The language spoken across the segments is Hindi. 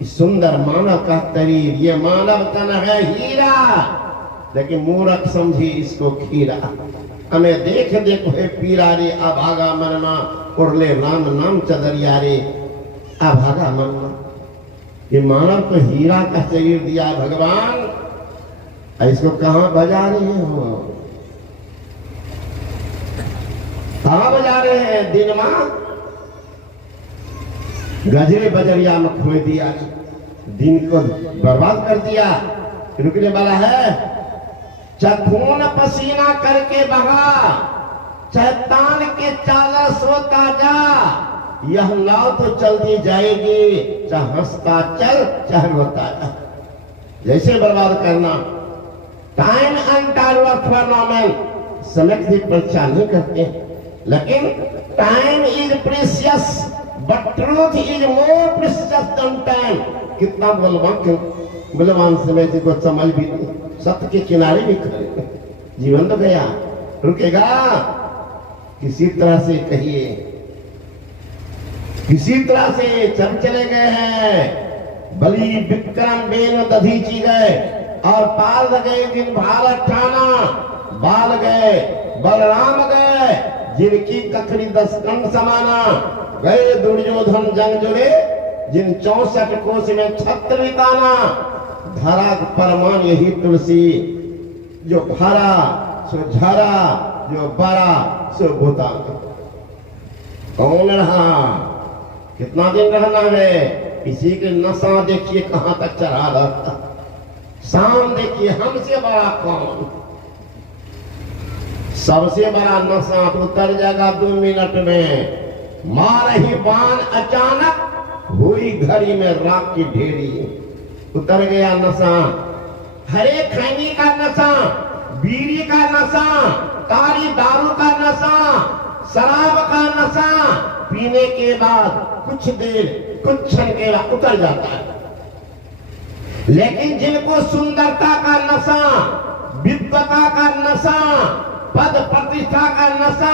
इस सुंदर मानव का शरीर, ये मानव तन है हीरा, लेकिन मूर्ख समझी इसको खीरा। हमें देख देखो हे पीरा रे अभागा मनमा, उड़ले राम नाम चदरिया रे अभागा मनमा। ये मानव को हीरा का शरीर दिया भगवान, इसको कहाँ बजा रहे हो, कहाँ बजा रहे हैं? दिन मां गजरे बजरिया में खोए दिया, दिन को बर्बाद कर दिया। रुकने वाला है, चाहे खून पसीना करके बहा, चाहे तान के चाला सोता जा, यह नाव तो चलती जाएगी, चाहे हंसता चल चाहे रोता जा। जैसे बर्बाद करना, टाइम एंड फेनोमेन समय की परीक्षा नहीं करते, लेकिन time is precious but truth is more precious than time. कितना बलवान समय को समझ भी नहीं, सत्य के किनारे भी खड़े, जीवन तो गया, रुकेगा किसी तरह से, कहिए किसी तरह से चल चले गए हैं। बलि विक्रम बेन दधीची गए और पाल गए दिन भारत ठाना, बाल गए बलराम गए जिनकी कखरी 10 कंठ समाना, गए दुर्योधन जंग जुड़े जिन 64 कोश में छत्र बिताना। धरा परमान यही तुलसी, जो भरा सो झरा, जो बरा सो भूता। कौन रहा, कितना दिन रहना है? किसी के नशा देखिए कहां तक चढ़ा रहता, शाम देखिए हमसे बड़ा कौन। सबसे बड़ा नशा तो उतर जाएगा 2 मिनट में, मार ही बाण अचानक हुई घड़ी में राख की ढेरी, उतर गया नशा। हरे खैनी का नशा, बीड़ी का नशा, कारी दारू का नशा, शराब का नशा पीने के बाद कुछ देर कुछ क्षण के बाद उतर जाता है। लेकिन जिनको सुंदरता का नशा, विद्वता का नशा, पद प्रतिष्ठा का नशा,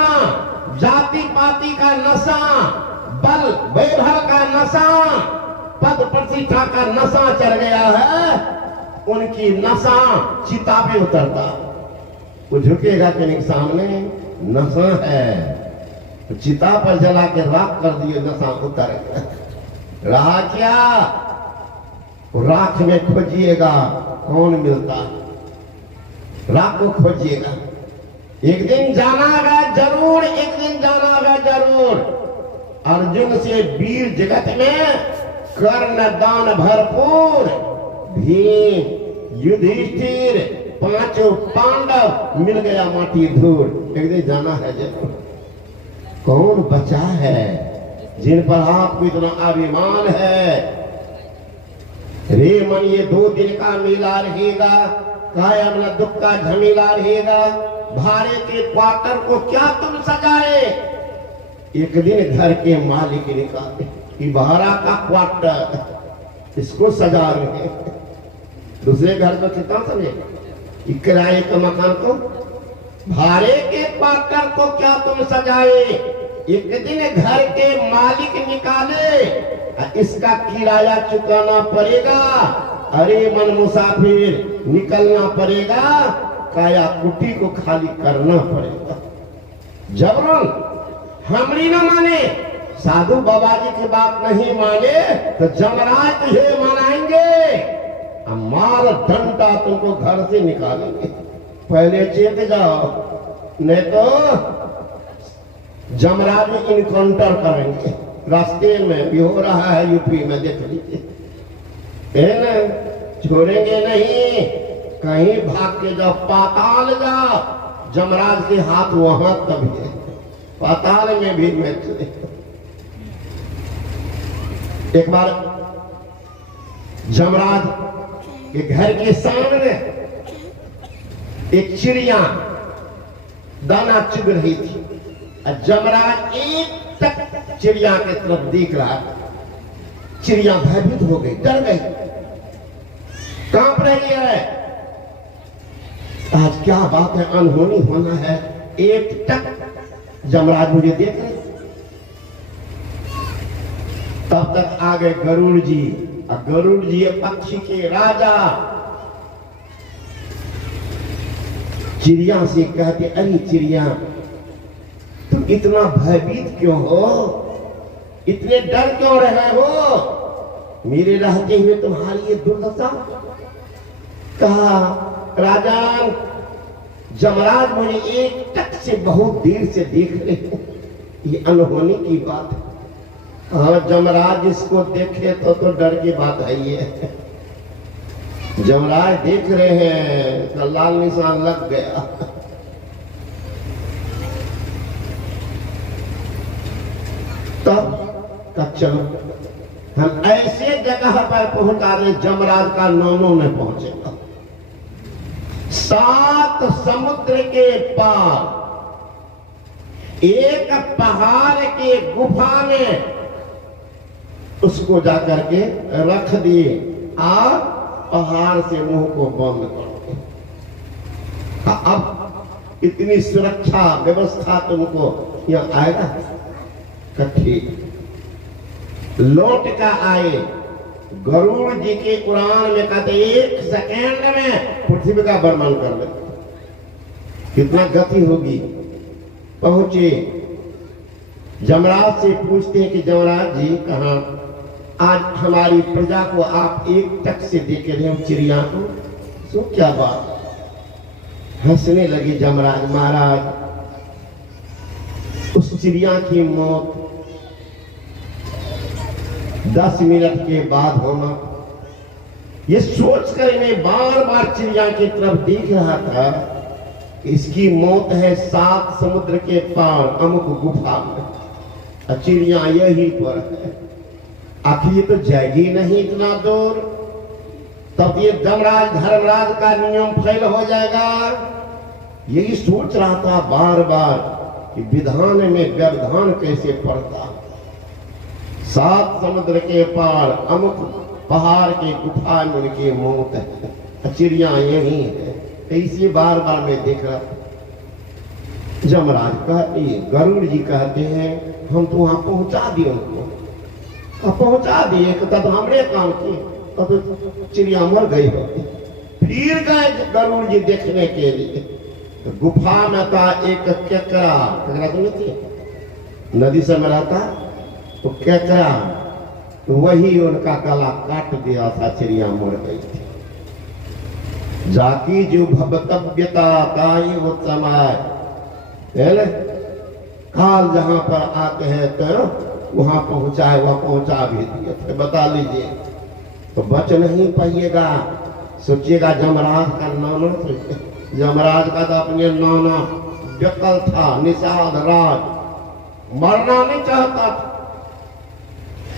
जाति पाति का नशा, बल वैभव का नशा, पद प्रतिष्ठा का नशा चढ़ गया है, उनकी नशा चिता पे उतरता। वो झुकेगा कि नहीं सामने, नशा है, तो चिता पर जला के राख कर दिए, नशा उतर गया। रहा क्या? राख में खोजिएगा कौन मिलता, राख को खोजिएगा। एक दिन जाना है जरूर, एक दिन जाना है जरूर। अर्जुन से वीर जगत में कर्ण दान भरपूर, भीम युधिष्ठिर 5 पांडव मिल गया माटी धूल। एक दिन जाना है जरूर। कौन बचा है जिन पर आपको इतना अभिमान है? रे मन ये 2 दिन का मेला रहेगा, कायम न दुख का झमेला रहेगा। भारे के क्वार्टर को क्या तुम सजाए? एक दिन घर के मालिक निकाले कि भाड़ा का क्वार्टर इसको सजा रहे, दूसरे घर को कितना समझेगा? किराए के मकान को, भाड़े के क्वार्टर को क्या तुम सजाए? एक दिन घर के मालिक निकाले, इसका किराया चुकाना पड़ेगा। अरे मन मुसाफिर निकलना पड़ेगा, काया कुटी को खाली करना पड़ेगा। जबरन हमरी न माने, साधु बाबा जी की बात नहीं माने तो जमराज तुझे मनाएंगे, मार डंडा तुमको घर से निकालेंगे। पहले चेत जाओ, नहीं तो जमराज में इनकाउंटर करेंगे। रास्ते में भी हो रहा है यूपी में, देख लीजिए, छोड़ेंगे नहीं। कहीं भाग के जाओ, पाताल जाओ, जमराज के हाथ वहां तभी, पाताल में भी मैं चले। एक बार जमराज के घर के सामने एक चिड़िया दाना चुग रही थी, और जमराज एक तक चिड़िया की तरफ देख रहा। चिड़िया भयभीत हो गई, डर गई, कांप रही है। आज क्या बात है, अनहोनी होना है। एक टक जमराज मुझे देख रहे, तब तक आ गए गरुड़ जी गरुड़ जी पक्षी के राजा चिड़िया से कहते, अरे चिड़िया तुम इतना भयभीत क्यों हो, इतने डर क्यों रहे हो, मेरे रहते हुए तुम्हारी ये दुर्दशा। कहा, राजान जमराज मुझे एक टक से बहुत देर से देख रहे हैं, ये अनहोनी की बात है। हाँ, जमराज इसको देखे तो डर की बात है ये। जमराज देख रहे हैं तो लाल निशान लग गया। तब चलो हम ऐसे जगह पर पहुंचा रहे, जमराज का नौनों में पहुंचेगा। 7 समुद्र के पार एक पहाड़ के गुफा में उसको जाकर के रख दिए और पहाड़ से मुंह को बंद कर दिए। अब इतनी सुरक्षा व्यवस्था तुमको यहाँ आएगा, ठीक लौट का आए। गरुड़ जी के कुरान में कहते 1 सेकेंड में पृथ्वी का भ्रमण कर ले, कितना गति होगी। पहुंचे, जमराज से पूछते हैं कि जमराज जी कहाँ, आज हमारी प्रजा को आप एक टक से देख रहे हो, चिड़िया को, सो क्या बात। हंसने लगे जमराज, महाराज उस चिड़िया की मौत 10 मिनट के बाद होना, ये सोचकर मैं बार बार चिड़िया की तरफ देख रहा था। इसकी मौत है 7 समुद्र के पार अमुक गुफा में, चिड़िया यही पर है। आखिर ये तो जाएगी नहीं इतना दूर, तब ये जमराज धर्मराज का नियम फेल हो जाएगा। यही सोच रहा था बार बार कि विधान में व्यवधान कैसे पड़ता। 7 समुद्र के पार अमुक पहाड़ के गुफा में उनकी मौत है, चिड़िया यही है। इसी बार बार मैं देख रहा। जमराज कहते, गरुड़ जी कहते हैं हम तो वहां पहुंचा दिए उनको, पहुंचा दिए तब हमने काम किए, तब चिड़िया मर गई होती। फिर गए गरुड़ जी देखने के लिए, तो गुफा में था एक केकड़ा, नदी से में रहता तो केकड़ा, वही उनका गला काट दिया था, चिड़िया मर गई थी। जाकी जो भवतव्यता ताई वो समय, काल जहां पर आते हैं तो वहां पहुंचाए, वहां पहुंचा भी दिए थे। बता लीजिए, तो बच नहीं पाइएगा। सोचिएगा जमराज का नाना, जमराज का तो अपने नाना व्यकल था, निषाद राज, मरना नहीं चाहता था।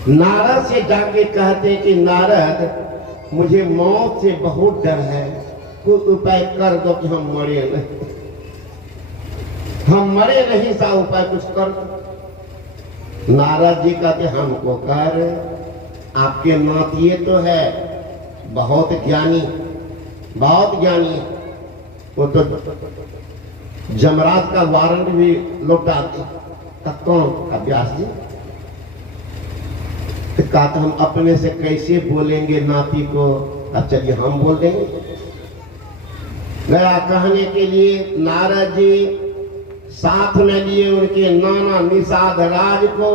नारद से जाके कहते कि नारद मुझे मौत से बहुत डर है, कोई उपाय कर दो कि हम मरे नहीं, हम मरे नहीं, सा उपाय कुछ कर दो। नारद जी कहते हमको कर, आपके नातिए तो है बहुत ज्ञानी, बहुत ज्ञानी है, वो तो जमराज का वारंट भी लौटाते। तब कौन? व्यास जी। तो कहा हम अपने से कैसे बोलेंगे नाती को, अब चलिए हम बोल देंगे। गया कहने के लिए नारद जी, साथ में लिए उनके नाना निषाद राज को,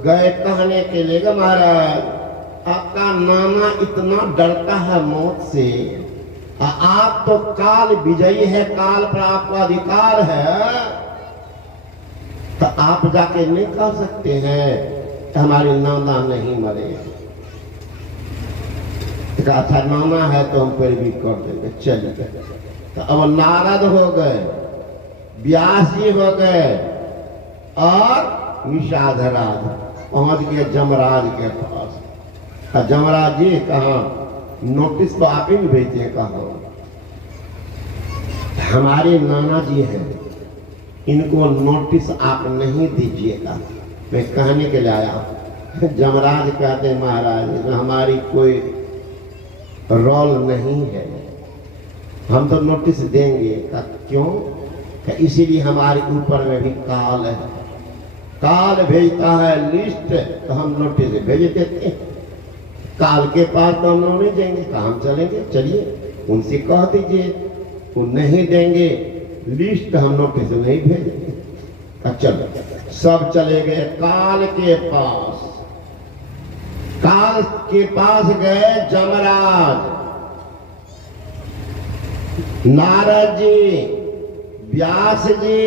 गए कहने के लिए महाराज आपका नाना इतना डरता है मौत से, आप तो काल विजयी है, काल पर आपका अधिकार है, तो आप जाके नहीं कह सकते हैं हमारे नाना नहीं मरे। अच्छा नाना है तो हम फिर भी कर देंगे, चलिए। तो अब नारद हो गए, व्यास जी हो गए और निषाद राज पहुंच गए जमराज के पास। जमराज जी कहा नोटिस तो आप ही भेजे, कहा हमारे नाना जी हैं, इनको नोटिस आप नहीं दीजिएगा। मैं कहने के लिए आया। जमराज कहते महाराज हमारी कोई रोल नहीं है, हम तो नोटिस देंगे। क्यों? इसीलिए हमारे ऊपर में भी काल है, काल भेजता है लिस्ट तो हम नोटिस भेज देते हैं। काल के पास तो हम लोग नहीं जाएंगे, कहाँ चलेंगे? चलिए उनसे कह दीजिए, वो नहीं देंगे लिस्ट हम नोटिस नहीं भेजेंगे। चलो सब चले गए काल के पास। काल के पास गए जमराज, नारद जी, व्यास जी,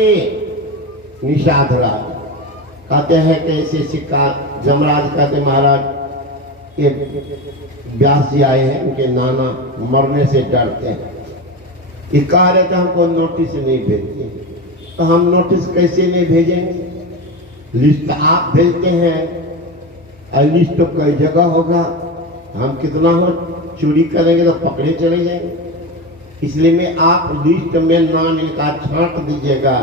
निषाद राज। कहते हैं कि ऐसे सिक्का जमराज कहते महाराज ये व्यास जी आए हैं, उनके नाना मरने से डरते हैं, ये कह रहे थे हमको नोटिस नहीं भेजते। तो हम नोटिस कैसे नहीं भेजेंगे? लिस्ट आप भेजते हैं, लिस्ट तो कई जगह होगा, हम कितना हो चोरी करेंगे तो पकड़े चले जाएंगे। इसलिए मैं आप लिस्ट में नाम इनका छांट दीजिएगा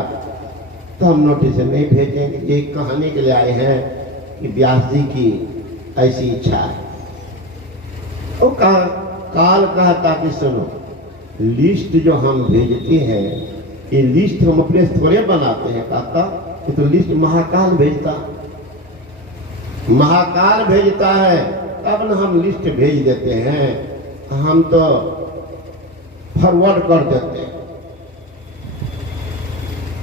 तो हम नोटिस नहीं भेजेंगे। ये कहने के लिए आए हैं कि व्यास जी की ऐसी इच्छा है। वो काल कहता कि सुनो, लिस्ट जो हम भेजते हैं ये लिस्ट हम अपने थोड़े बनाते हैं। कहता ये तो लिस्ट महाकाल भेजता, महाकाल भेजता है, तब न हम लिस्ट भेज देते हैं, हम तो फॉरवर्ड कर देते हैं।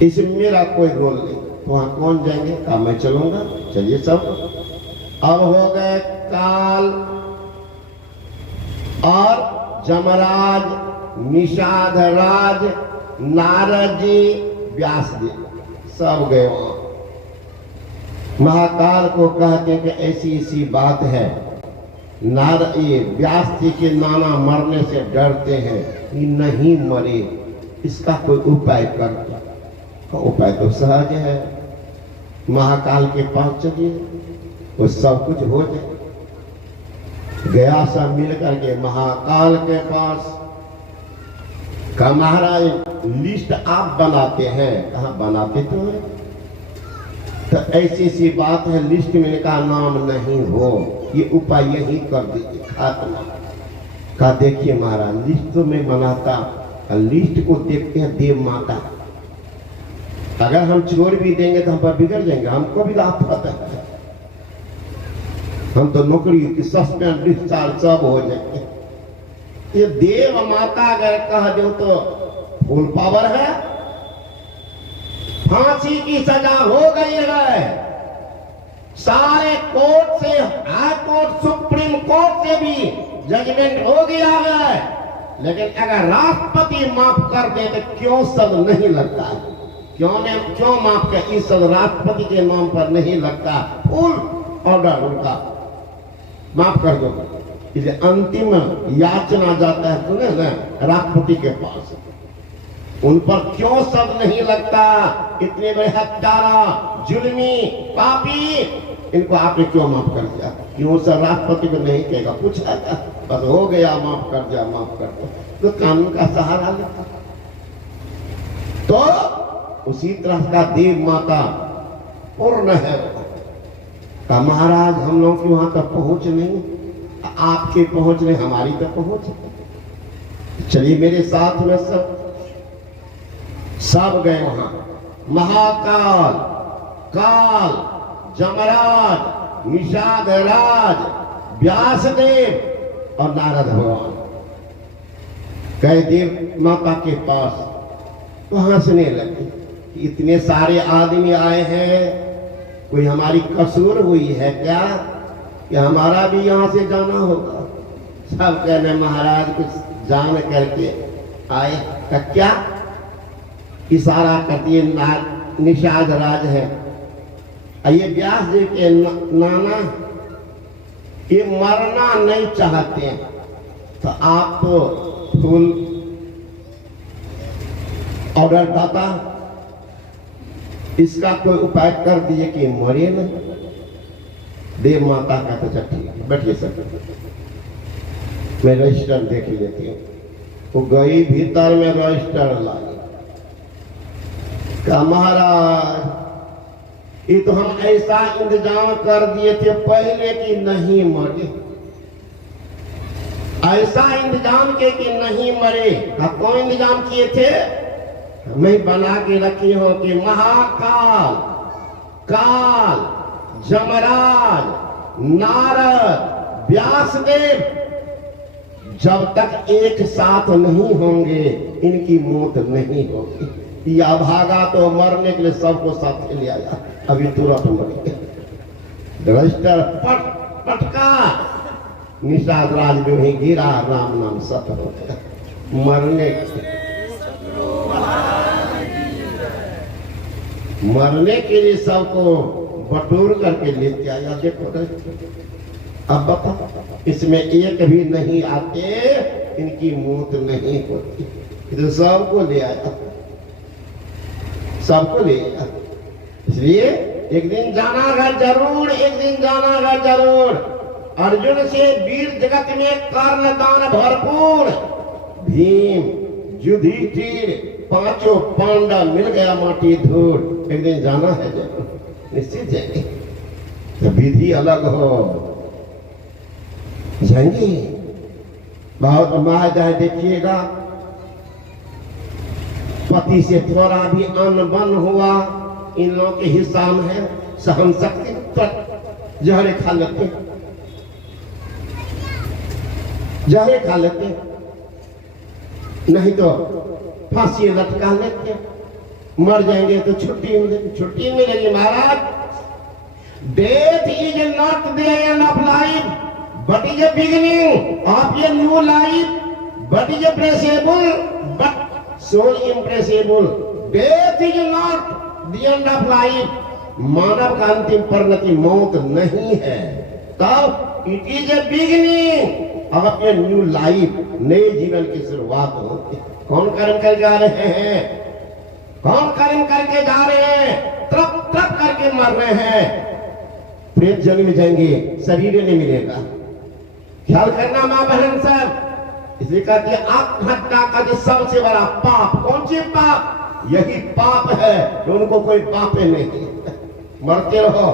इसमें मेरा कोई रोल नहीं। तो वहां कौन जाएंगे? कहा मैं चलूंगा। चलिए सब अब हो गए काल और जमराज, निषाद राज, नारद जी, व्यास जी सब गए वहां। महाकाल को कहते कि ऐसी ऐसी बात है, नारद ये व्यास जी के नाना मरने से डरते हैं, ये नहीं मरे, इसका कोई उपाय कर। उपाय तो सहज है, महाकाल के पास चलिए, वो सब कुछ हो जाए। गया सब मिल करके महाकाल के पास। कहा महाराज लिस्ट आप बनाते हैं? कहा बनाते तो है, तो ऐसी सी बात है लिस्ट में का नाम नहीं हो, ये उपाय यही कर दीजिए खात्मा। कहा देखिए महाराज लिस्ट तो मैं बनाता, लिस्ट को देखते हैं देव माता, अगर हम छोड़ भी देंगे तो हम पर बिगड़ जाएंगे, हमको भी लाभ पता है, हम तो नौकरी की सस्पेंड डिस्चार्ज सब हो जाएंगे। ये देव माता अगर कह दो तो फुल पावर है, फांसी की सजा हो गई है। सारे कोर्ट से, हाई कोर्ट, सुप्रीम कोर्ट से भी जजमेंट हो गया है, लेकिन अगर राष्ट्रपति माफ कर दे तो क्यों सब नहीं लगता है? क्यों माफ कर? इस सब राष्ट्रपति के नाम पर नहीं लगता, फुल ऑर्डर उनका माफ कर दो। इसलिए अंतिम याचना जाता है सुने ना राष्ट्रपति के पास, उन पर क्यों सब नहीं लगता? इतने बड़े हत्यारा, जुल्मी, पापी, इनको आपने क्यों माफ कर दिया? क्यों सर राष्ट्रपति को नहीं कहेगा, पूछा था, बस हो गया माफ कर दिया, माफ कर दो, तो कानून का सहारा लेता। तो उसी तरह का देव माता पूर्ण है। का महाराज हम लोग की वहां तक पहुंच नहीं, आपके पहुंचने हमारी तक पहुंच। चलिए मेरे साथ में सब गए वहां। महाकाल, काल, जमराज, निषाद राज, व्यासदेव और नारद भगवान गए देव माता के पास। तो हंसने लगे, इतने सारे आदमी आए हैं, कोई हमारी कसूर हुई है क्या कि हमारा भी यहाँ से जाना होगा? सब कहने महाराज कुछ जान करके आए। क्या इशारा करती है, निषाद राज है, ये व्यास जी के नाना ये मरना नहीं चाहते, तो आप तो फुल ऑर्डर दाता, इसका कोई उपाय कर दिए कि मरे न। देव माता का तो ठीक है, बैठिए सर, मैं रजिस्टर देख लेती हूँ। वो गई भीतर में रजिस्टर लाई। का महाराज ये तो हम ऐसा इंतजाम कर दिए थे पहले कि नहीं मरे, ऐसा इंतजाम के कि नहीं मरे। कौन इंतजाम किए थे? मैं बना के रखी हूं कि महाकाल, काल, जमराज, नारद, व्यासदेव जब तक एक साथ नहीं होंगे इनकी मौत नहीं होगी। या भागा तो मरने के लिए सबको साथ ले आया, अभी तुरंत मर गया। रजिस्टर पटका निषाद राज में ही गिरा, राम नाम सत हो गया। मरने के लिए सबको बटोर करके लेते आया। देखो अब बता, इसमें एक भी नहीं आते इनकी मौत नहीं होती। तो सबको ले आया, सबको ले आया। इसलिए एक दिन जाना है जरूर, एक दिन जाना है जरूर। अर्जुन से वीर जगत में कर्णदान भरपूर। भीम, युधिष्ठिर, पांचों पांडव मिल गया माटी धूल। एक दिन जाना है जरूर, निश्चित जाएंगे। तो विधि अलग हो जाएंगे। बहुत महाजाए देखिएगा, पति से थोड़ा भी अनबन हुआ इन लोगों के हिस्सा में है, सहन शक्ति पर जहरे खा लेते, जहरे खा लेते, नहीं तो फांसी लटका लेते। मर जाएंगे तो छुट्टी मिलेगी, छुट्टी मिलेगी महाराज। Death is not the end of life but is a beginning of a new life, but is a perishable but so imperishable. Death is not the end of life. मानव का अंतिम परिणति मौत नहीं है, तब it is a beginning of a new life. नए जीवन की शुरुआत होती है। कौन कर्म कर जा रहे हैं, कौन कर्म करके जा रहे हैं, तड़प तड़प करके मर रहे हैं। प्रेत जन्म जाएंगे, शरीर नहीं मिलेगा। ख्याल करना मां बहन सब। इसलिए कहती है आत्महत्या का जो सबसे बड़ा पाप, कौन सी पाप, यही पाप है कि उनको कोई पाप नहीं। मरते रहो,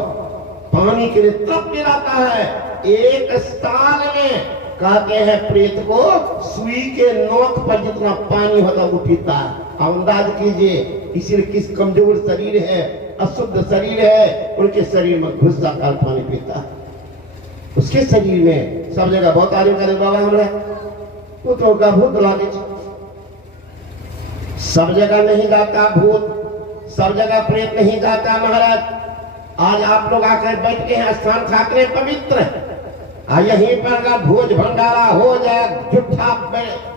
पानी के लिए तड़पते रहता है। एक साल में कहते हैं प्रेत को सुई के नोक पर जितना पानी होता वो पीता है। अंदाज कीजिए, इसलिए किस कमजोर शरीर है, अशुद्ध शरीर है, उनके शरीर में घुस जाकर पानी पीता है। उसके शरीर में सब जगह बहुत आदमी करे बाबा हमरा पुत्रों का भूत लागे, सब जगह नहीं जाता भूत, सब जगह प्रेत नहीं जाता महाराज। आज आप लोग आकर बैठ के हैं, स्थान ठाकरे पवित्र, यहीं पर अगर भोज भंडारा हो जाए, जुट्ठा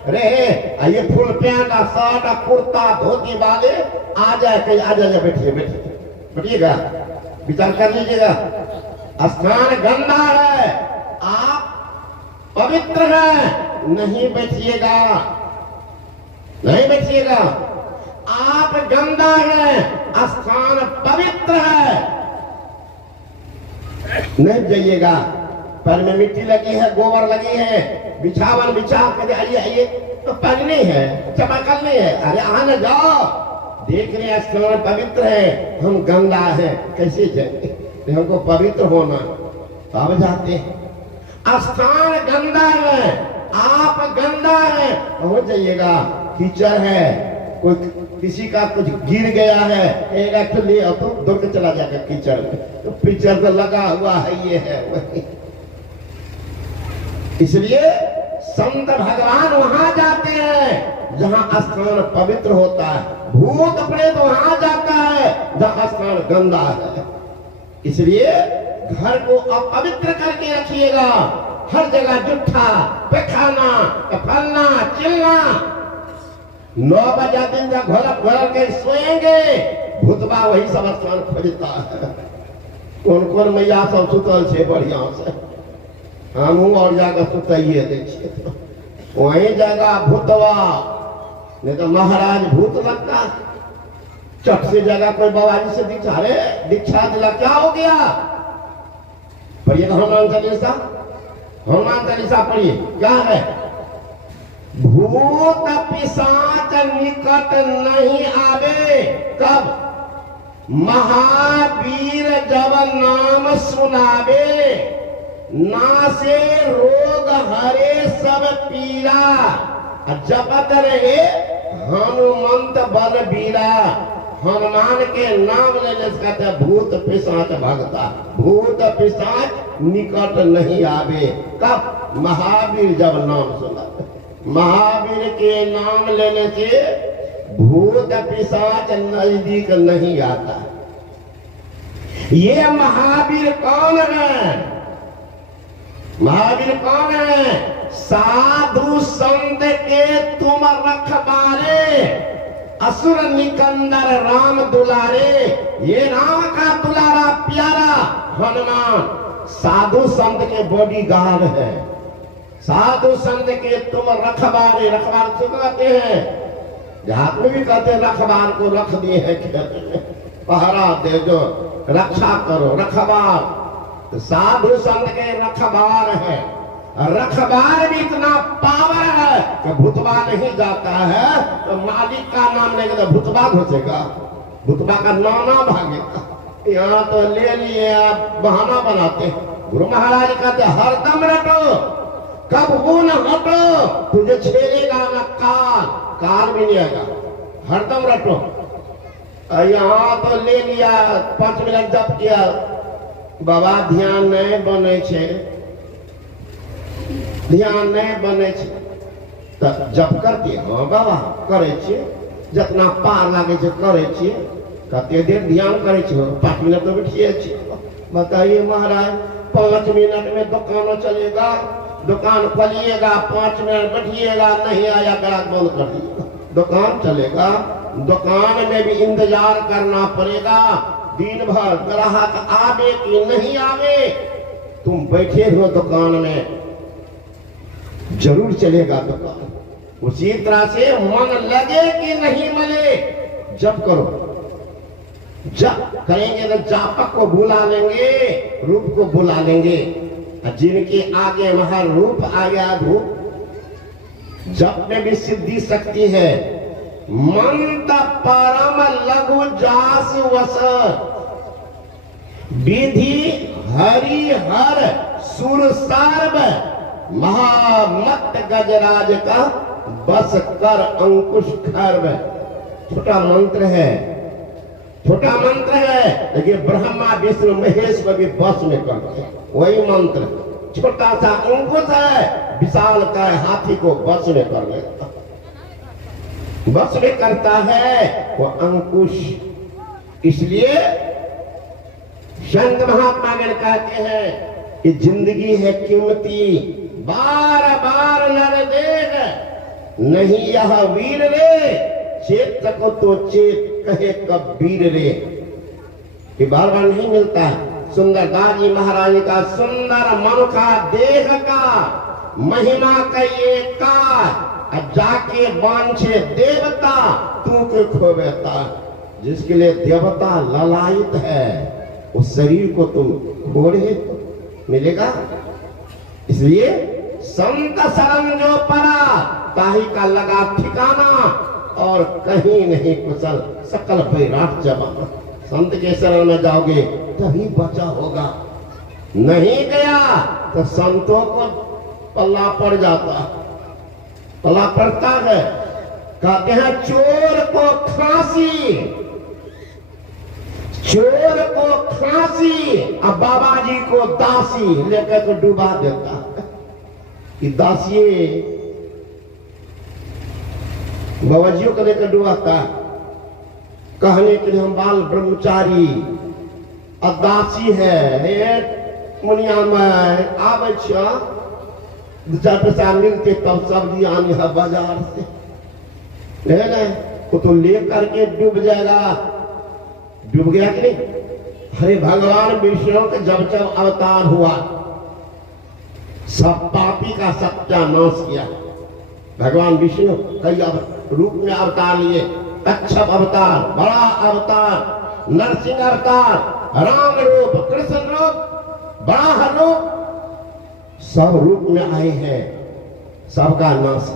रहे, ये full pant shirt kurta dhoti वाले आ जाए, कहीं आ जाए, बैठिए बैठिए बैठिएगा, विचार कर लीजिएगा। स्थान गंदा है, आप पवित्र हैं, नहीं बैठिएगा, नहीं बैठिएगा। आप गंदा है, स्थान पवित्र है, नहीं जाइएगा। पैर में मिट्टी लगी है, गोबर लगी है, बिछावन बिछा कर आइए आइए, तो पहननी है, चमकल नहीं है। अरे आने जाओ, देख रहे हैं स्थान पवित्र है, हम गंदा है, कैसे जाएंगे? हमको पवित्र होना, अब जाते हैं। स्थान गंदा है, आप गंदा है, हो जाइएगा। कीचड़ है, कोई किसी का कुछ गिर गया है, एक तो ले तो दौड़ के चला जाएगा कीचड़ में, तो कीचड़ तो लगा हुआ है, ये है वही। इसलिए संत भगवान वहां जाते हैं जहां स्थान पवित्र होता है, भूत प्रेत वहां जाता है जहां स्थान गंदा है। इसलिए घर को अपवित्र करके रखिएगा, हर जगह जुट्ठा पैखाना फलना चिलना। 9 बजे दिन जब घोल के सोएंगे, भूतबा वही सब स्थान खोजता है। कौन कौन मैया सब सुतल छे बढ़िया से, हम और जाकर सुताइए देखिए, तो वही जगह भूतवा, नहीं तो महाराज भूत लगता। चट से जगह कोई बाबा जी से दीक्षा दिला, क्या हो गया? पढ़िए हनुमान चालीसा, हनुमान चालीसा पढ़िए, क्या है? भूत पिशाच निकट नहीं आवे, कब? महावीर जब नाम सुनावे, नासे रोग हरे सब पीरा, जपत रहे हनुमंत बलबीरा। हनुमान के नाम लेने से कहते हैं भूत पिशाच भागता। भूत पिशाच निकट नहीं आवे। कब? महावीर जब नाम सुना। महावीर के नाम लेने से भूत पिशाच नजदीक नहीं आता। ये महावीर कौन है? महावीर कौन है? साधु संत के तुम रखवारे, असुर निकंदर राम दुलारे। ये राम का दुलारा प्यारा हनुमान साधु संत के बॉडीगार्ड है। साधु संत के तुम रखवारे। रखवार से कहते हैं, देहात में भी कहते हैं रखवार को रख दिए है, पहरा दे दो, रक्षा करो, रखवार। तो साधु संत के रखवार है। रखवार भी इतना पावर है कि भूतवा नहीं जाता है तो मालिक का नाम लेंगे तो भूतवा घुसेगा, भूतवा का नाना भागेगा। यहाँ तो ले लिए आप बहाना बनाते हैं। गुरु महाराज कहते हरदम रटो, कब वो न हटो, तुझे छेड़ेगा न काल, काल भी नहीं आएगा। हरदम रटो। यहाँ तो ले लिया 5 मिनट जब किया, बाबा ध्यान नहीं बने छे, ध्यान नहीं बने छे तो जब करती। हाँ बाबा करे छे, जितना पार लागे छे करे छे। कते देर ध्यान करे छे? 5 मिनट तो बैठिए छे। बताइए महाराज, 5 मिनट में दुकान चलेगा, दुकान खोलिएगा, 5 मिनट बैठिएगा, नहीं आया ग्राहक बंद कर दिएगा। दुकान चलेगा, दुकान में भी इंतजार करना पड़ेगा दिन भर, ग्राहक आवे कि नहीं आवे। तुम बैठे हो दुकान में, जरूर चलेगा दुकान। उसी तरह से मन लगे कि नहीं मले, जब करो। जब करेंगे तो जापक को बुला लेंगे, रूप को बुला लेंगे। जिनके आगे वहां रूप आ गया, रूप जप में भी सिद्धि शक्ति है। मंत परम लघु जास वस, विधि हरि हर सुर सर्व, महामत गजराज का बस कर अंकुश खर्व। छोटा मंत्र है, छोटा मंत्र है, लेकिन ब्रह्मा विष्णु महेश को भी बस में करते हैं। वही मंत्र छोटा सा अंकुश है, विशाल का हाथी को बस में कर लेता, बस में करता है वो अंकुश। इसलिए संत महात्मा गण कहते हैं कि जिंदगी है कीमती, बार बार नर देख, नहीं यह वीर रे, चेत सको तो चेत कहे कबीर रे। ये बार बार नहीं मिलता है। सुंदरदास जी महाराज का सुंदर मन का देह का महिमा कहिए का, अब जाके बांछे देवता तू के खोवेता। जिसके लिए देवता ललायित है, उस शरीर को तुम खोड़े मिलेगा। इसलिए संत शरण जो परा, ताही का लगा ठिकाना, और कहीं नहीं कुशल सकल बैराट जमा। संत के शरण में जाओगे तभी बचा होगा, नहीं गया तो संतों को पल्ला पड़ जाता, पल्ला पड़ता है। कहते हैं चोर को फांसी, चोर को फांसी, अब बाबा जी को दासी लेकर के डुबा देता है। कि दासिये बाबा जी को लेकर डुबाता, कहने के लिए हम बाल ब्रह्मचारी अदासी है। मुनिया में आवे छ, 2-4 पैसा मिलते तब सब्जी आनी है बाजार से, है वो तो लेकर के डूब जाएगा। डूब गया कि नहीं? हरे भगवान विष्णु के जब जब अवतार हुआ, सब पापी का सत्यानाश किया। भगवान विष्णु कई रूप में अवतार लिए, कच्छप अवतार, बड़ा अवतार, नरसिंह अवतार, राम रूप, कृष्ण रूप, बड़ा रूप, सब रूप में आए हैं, सबका नाश।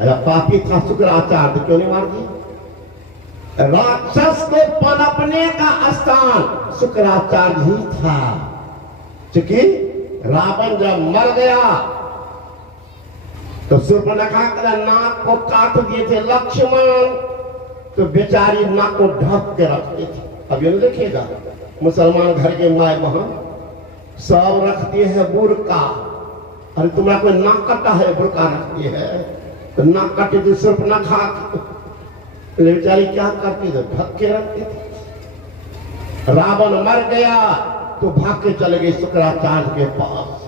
अरे पापी था शुक्राचार्य, क्यों नहीं मार दिया? राक्षस को पनपने का स्थान शुक्राचार्य ही था। क्योंकि रावण जब मर गया तो शूर्पणखा का नाक को काट दिए थे लक्ष्मण। तो बेचारी नाक को ढक के रखती थी। अब ये देखिएगा मुसलमान घर के माए बहन सब रखती है बुर्का। अरे तुम्हारा कोई नाक कटा है, बुर्का रखती है तो नाक कटी थी सिर्फ ना खा बेचारी क्या करती थी, ढक के रखती थी। रावण मर गया तो भाग के चले गए शुक्राचार्य के पास।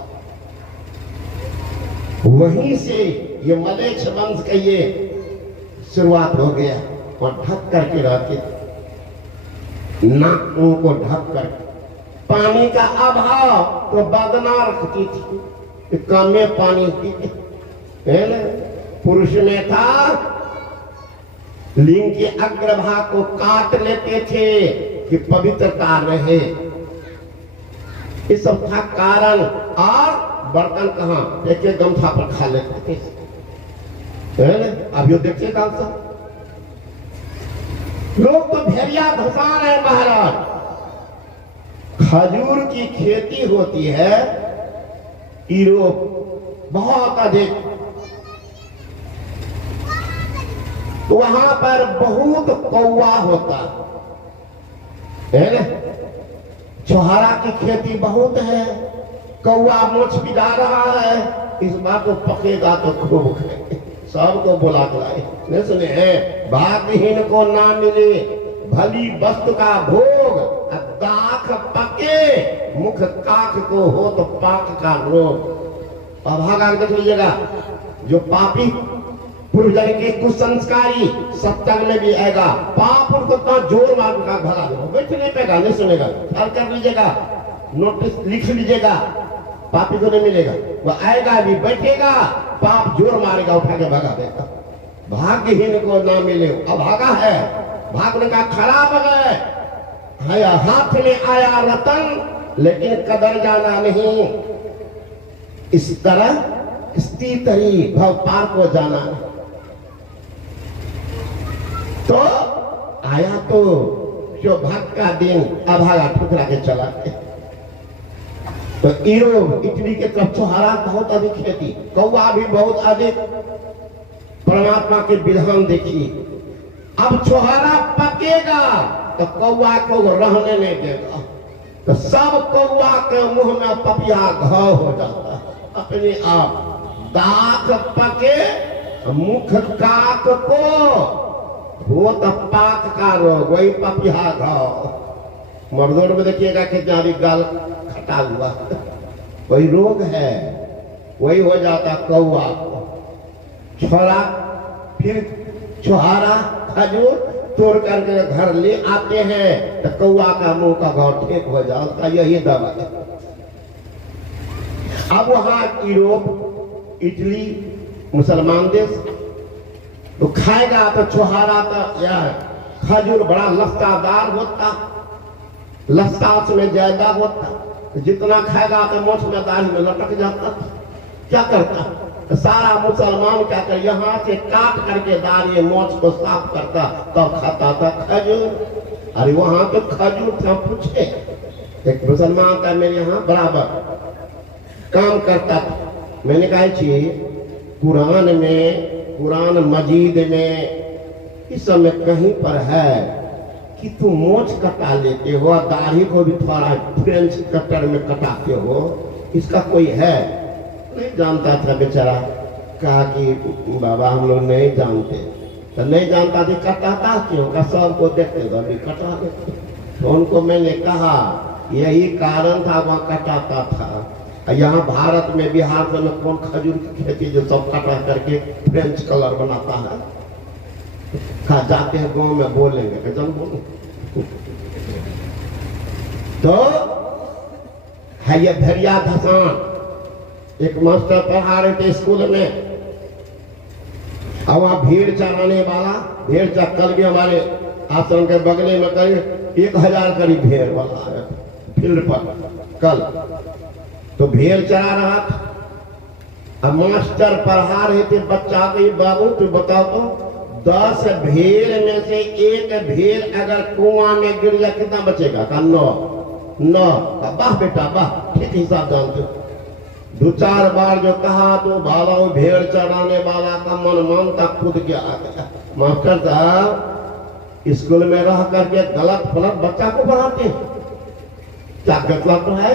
वहीं से ये मलेच्छ वंश का ये शुरुआत हो गया और ढक करके रहते थे, नाक को ढक कर। पानी का अभाव तो बदना रखती थी, कम में पानी पीते है ना। पुरुष में था लिंग के अग्रभाग को काट लेते थे कि पवित्रता रहे, ये सब था कारण। और बर्तन कहां एक एक गमछा पर खा लेते थे है ना। अब यो देखिए कौन सा लोग तो भेड़िया धसान है महाराज। खजूर की खेती होती है यूरोप बहुत अधिक, वहां पर बहुत कौवा होता है ना। छोहारा की खेती बहुत है, कौवा मोछ पिला रहा है, इस बार तो पकेगा तो खूब खाएंगे। सबको बुला लाए नहीं सुने हैं, भाग्यहीन को ना मिले भली वस्तु का भोग, दाख पके मुख काक को हो तो पाक का रोग। अभागा देख लीजिएगा जो पापी पूर्व जन्म के कुसंस्कारी सत्संग में भी आएगा, पाप उनको तो जोर मार का भगा दो, बैठ नहीं पाएगा, नहीं सुनेगा। ख्याल कर लीजिएगा, नोटिस लिख लीजिएगा, पापी को नहीं मिलेगा, वो आएगा भी बैठेगा, पाप जोर मारेगा उठा के भगा देगा। भाग्यहीन को ना मिले अभागा है, भागने का खराब है। हाथ में आया रतन लेकिन कदर जाना नहीं, इस तरह स्थितरी भव पार को जाना। तो आया तो जो भाग का दिन अभागा ठुकरा के चला। तो यूरोप इटली के तरफ छोहारा बहुत अधिक खेती, कौवा भी बहुत अधिक। परमात्मा के विधान देखिए, अब छोहारा पकेगा तो कौवा को रहने नहीं देगा, तो सब कौवा के मुंह में पपिया घाव हो जाता है अपने आप। दाख पके मुख काक को हो तो पाक का रोग, वही पपिया घाव। मर्दों में देखिएगा कितना भी गाल खटा हुआ, वही रोग है, वही हो जाता कौवा को। छोरा फिर छोहारा खजूर तोड़ करके घर ले आते हैं तो कौवा का मुंह का घाव ठीक हो जाए, उसका यही दवा है। अब वहां यूरोप इटली मुसलमान देश तो खाएगा तो छोहारा तो या खजूर बड़ा लस्सादार होता, लस्सा उसमें ज्यादा होता, तो जितना खाएगा तो मोछ में दाढ़ी में लटक जाता। क्या करता तो सारा मुसलमान क्या कर यहाँ से काट करके दाढ़ी मोछ को साफ करता तब खाता था खजूर। अरे वहां तो खजूर था, पूछे एक मुसलमान था मेरे यहाँ बराबर काम करता था। मैंने कहा कुरान में, कुरान मजीद में इस समय कहीं पर है कि तुम मोछ कटा लेते हो, दाढ़ी को भी थोड़ा फ्रेंच कटर में कटाते हो, इसका कोई है? नहीं जानता था बेचारा, कहा कि बाबा हम लोग नहीं जानते। तो नहीं जानता थी, कटाता क्यों? का सबको देखते तो अभी कटा देते। तो उनको मैंने कहा यही कारण था वह कटाता था। यहाँ भारत में बिहार में कौन खजूर की खेती जो सब कटा करके फ्रेंच कलर बनाता है? कहा जाते हैं गांव में बोलेंगे, जब बोलो तो है ये भेड़िया धसान। एक मास्टर पढ़ा रहे थे स्कूल में, और वहां भीड़ चराने वाला, भेड़ कल भी हमारे आश्रम के बगले में करीब 1000 करीब भेड़ वाला है फील्ड पर कल। तो भेड़ चरा रहा था, अब मास्टर पढ़ा रहे थे बच्चा को, बाबू तू बताओ तो 10 भेड़ में से एक भेड़ अगर कुआं में गिर जाए कितना बचेगा? का 9। वाह बेटा वाह, ठीक हिसाब जानते हो। 2-4 बार जो कहा तो भाला भेड़ चराने वाला का मन मानता खुद के आ गया। मास्टर साहब स्कूल में रह करके गलत फलत बच्चा को पढ़ाते हैं, क्या गलत है?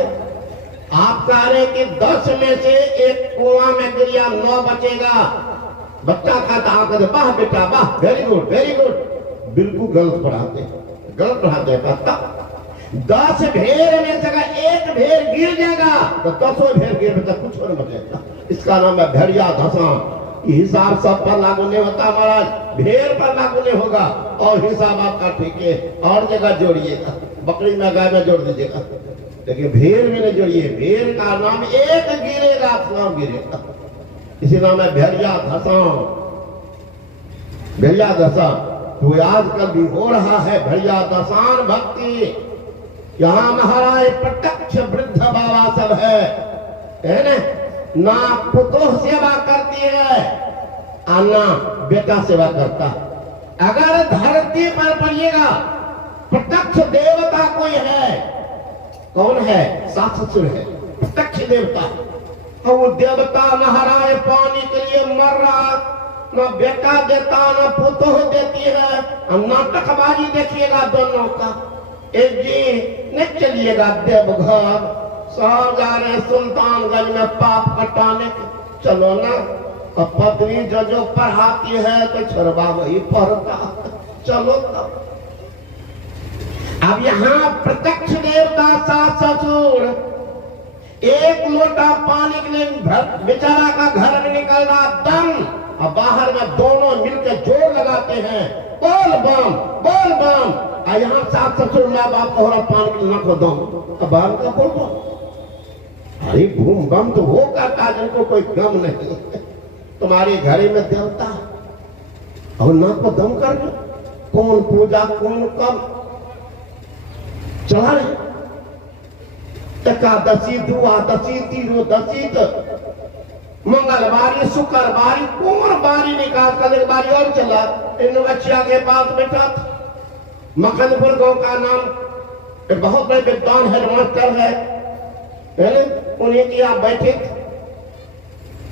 आप कह रहे कि 10 में से एक कुआं में गिरिया 9 बचेगा, बच्चा कहता आकर वाह बेटा वाह, वेरी गुड वेरी गुड। बिल्कुल गलत पढ़ाते, गलत पढ़ाते हैं। 10 भेड़ में से अगर एक भेड़ गिर जाएगा तो 10 भेड़ गिर बच्चा कुछ और बचेगा। इसका नाम है भेड़िया धसान। हिसाब सब पर लागू नहीं होता महाराज, भेड़ पर लागू नहीं होगा। और हिसाब आपका ठीक है, और जगह जोड़िएगा, बकरी में गाय में जोड़ दीजिएगा, लेकिन भेड़ में नहीं जोड़िए। भेड़ का नाम एक गिरेगा, नाम गिरेगा, इसी नाम है भेड़िया धसान। भेड़िया धसान तो आजकल भी हो रहा है भेड़िया धसान भक्ति। यहाँ महाराज प्रत्यक्ष वृद्ध बाबा सब है ना पुतोह सेवा करती है और ना बेटा सेवा करता। अगर धरती पर पड़िएगा प्रत्यक्ष देवता कोई है, कौन है? सास ससुर है, प्रत्यक्ष देवता। और वो देवता महाराज पानी के लिए मर रहा, ना बेटा देता ना पुतोह देती है। और नाटकबाजी देखिएगा दोनों का। एक जी नहीं चलिएगा देवघर, सब जा रहे सुल्तानगंज में पाप कटाने, चलो ना। अब पत्नी जो पढ़ाती है तो छोरबा वही पढ़ता, चलो तब। अब यहाँ प्रत्यक्ष देवता सास ससुर, एक लोटा पानी के लिए बेचारा का घर में निकल रहा दम, और बाहर में दोनों मिलकर जोर लगाते हैं, बोल बम बोल बम। और यहाँ सास ससुर माँ बाप को पानी के लिए न दो, अब बाहर का बोल बम। अरे भूम बम तो वो करता जिनको कोई गम नहीं। तुम्हारी घड़ी में देवता और नाक को दम कर, कौन पूजा कौन कब चला रहे। एकादशी द्वादशी तीरोदशी मंगलवारी शुक्रवारी कौन बारी निकाल कर बारी और चला। इन बच्चिया के पास बैठा था, मखनपुर गांव का नाम एक बहुत बड़े विद्वान हेडमास्टर है, उन्हें किया बैठे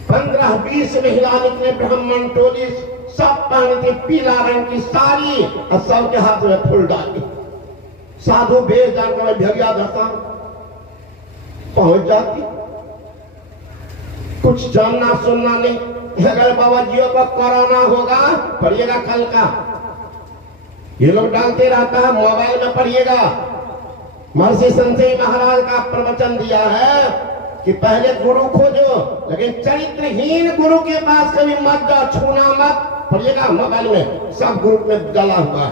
15-20 महिला निकले ब्राह्मण टोली, सब पहने थे पीला रंग की साड़ी और सबके हाथ में फूल डाली। साधु भेज जाकर भेड़िया धसान पहुंच जाती, कुछ जानना सुनना नहीं। अगर बाबा जी को कोरोना होगा पढ़िएगा कल का, ये लोग डालते रहता है मोबाइल में, पढ़िएगा। महर्षि संजय महाराज का प्रवचन दिया है कि पहले गुरु खोजो, लेकिन चरित्रहीन गुरु के पास कभी मत जाओ, छूना मत। पढ़िएगा मोबाइल में, सब ग्रुप में डाला हुआ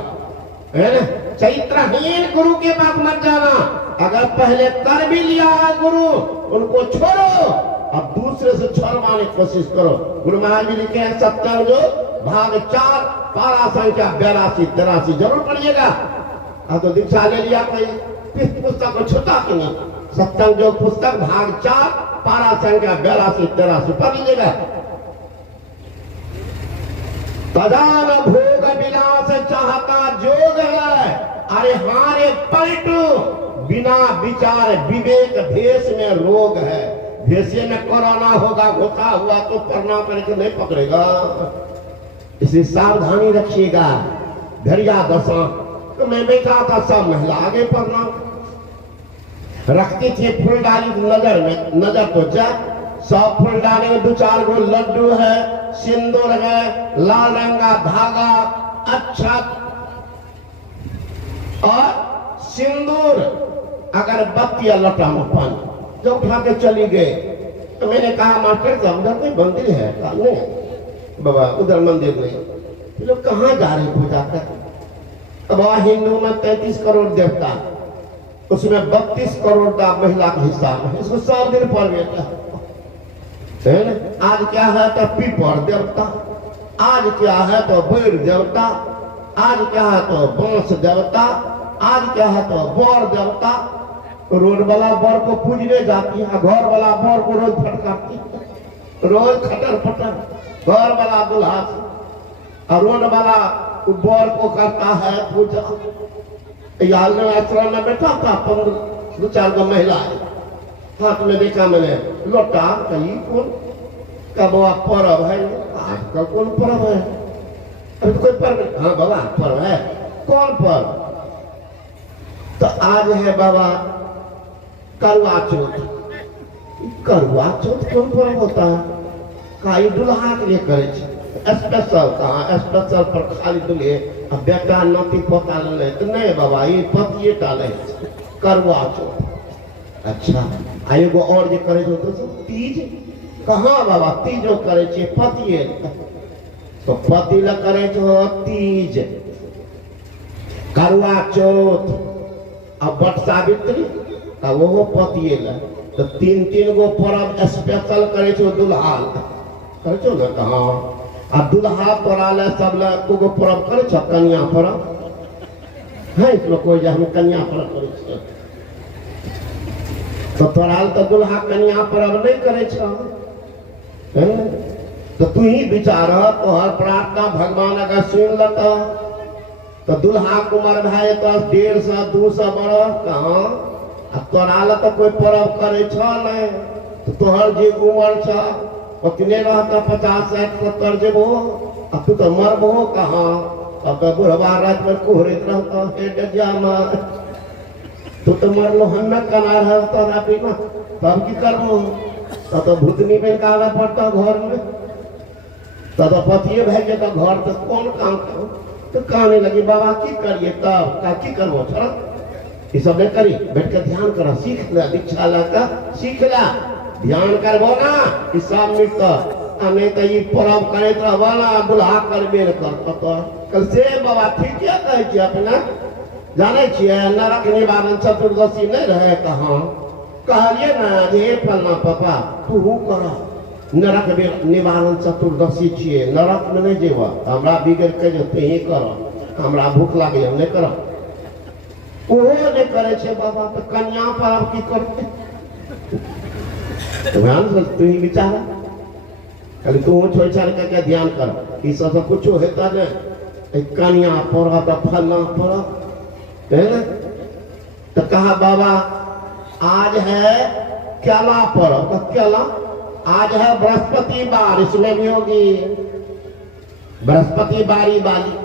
है ना। चरित्रहीन गुरु के पास मत जाना। अगर पहले कर भी लिया है गुरु, उनको छोड़ो, अब दूसरे से छोड़वाने की कोशिश करो। गुरु महाराज जी लिखे हैं सत्संग जो भाग 4 पारा संख्या 82-83 जरूर पढ़िएगा। अब तो दीक्षा ले लिया कोई पुस्तक को छूटा कि नहीं। सत्संग जो पुस्तक भाग 4 पारा संख्या 82-83 पढ़ लीजिएगा। तदान भोग विलास चाहता जोग है, अरे हारे पलटू बिना विचार विवेक भेष में रोग है। भेषे में कोरोना होगा घोटा हुआ तो प्रणाम करके नहीं पकड़ेगा, इसलिए सावधानी रखिएगा। भेड़िया दशा तो मैं बैठा था, सब महिला आगे प्रणाम रखती थी, फूल डाली नजर में, नजर तो जा सब फूल डाले में 2-4 गो लड्डू है, सिंदूर है, लाल रंग का धागा, अक्षत और सिंदूर, अगरबत्ती और लटा में पानी जब उठा के चली गए तो मैंने कहा मास्टर साहब उधर कोई मंदिर है? नहीं बाबा उधर मंदिर नहीं। लोग कहाँ जा रहे पूजा कर? अब हिंदू में 33 करोड़ देवता, उसमें 32 करोड़ का महिला का हिस्सा है, इसको 100 दिन पड़ गया है ना। आज क्या है तो पीपर देवता, आज क्या है तो बैर देवता, आज क्या है तो बांस देवता, आज क्या है तो बोर देवता। रोड वाला बोर को पूजने जाती है, घर वाला बोर को रोज फटकारती, रोज खटर पटर घर वाला दुल्हा से, और रोड वाला बोर को करता है पूजा। आश्रम में बैठा था 2-4 गो महिला, हाथ में देखा मैंने लोटा, कहीं कौन का बाबा पर्व है, आज का कौन पर्व है? अभी तो कोई पर्व, हाँ बाबा पर्व है, कौन पर्व? तो आज है बाबा करवा चौथ। करवा चौथ कौन पर्व होता है? काई दुल्हा के लिए करे स्पेशल। कहा स्पेशल पर खाली दुल्हे बेटा नाती पोता ले तो नहीं बाबा, ये पतिए टाले करवा चौथ। अच्छा एगो और जे करे तो तीज। कहाँ बाबा तीजो करे पतिए, तो पति ला करे तीज, करवा चौथ अब बट सावित्री वो पतिए ला। तो तीन तीन गो पर्व स्पेशल करे दुल्हा करे ना। कहाँ आ दुल्हा तोरा ले सब ले को पर्व करे कन्या पर्व है इसमें कोई जे हम कन्या पर्व करे तो तोरा तो दुल्हा कन्या पर्व नहीं करे तो तू ही विचार तोहर प्रार्थना भगवान अगर सुन लता तो दुल्हा कुमार भाई तो 150 200 बरस कहाँ तोरा तो कोई पर्व करे नहीं। तो तोहर जे उम्र उतने रहता 50 60 70 जेबो अब तू तो मरबो कहाँ। अब तो बुढ़वा रात में कोहरित रहता है डजिया में तू तो मरलो हम कना रहता ना पीना तब की करबो। तो भूतनी में कागा पड़ता घर में तो पतिए भेजे तो घर तो कौन काम करो। तो कहने लगी बाबा की करिए तब का की करबो छोड़ा ये सब नहीं करी बैठ कर ध्यान करो सीख ला दीक्षा ला सीख ला ध्यान करबो ना कि सब मिट नहीं तो ये पर्व करे तो वाला दुल्हा करबे कर पता कल से बाबा ठीक है कहे अपना जाने छिए नरक निवारण चतुर्दशी नहीं रहे कहाँ कहलिए ना जे फलना पापा तू कर नरक निवारण चतुर्दशी छिए नरक में नहीं जेबा हमरा बिगड़ के जते ही कर हमरा भूख लागे हम नहीं कर वो नहीं करे छे बाबा तो कन्या पर्व की करते तू ही विचार खाली तू छोड़ छाड़ के ध्यान कर कि सब कुछ होता नहीं कन्या पर्व तो फलना पर्व है ना। तो कहा बाबा आज है केला पर्व तो केला आज है बृहस्पति बार इसमें भी होगी बृहस्पति बारी वाली।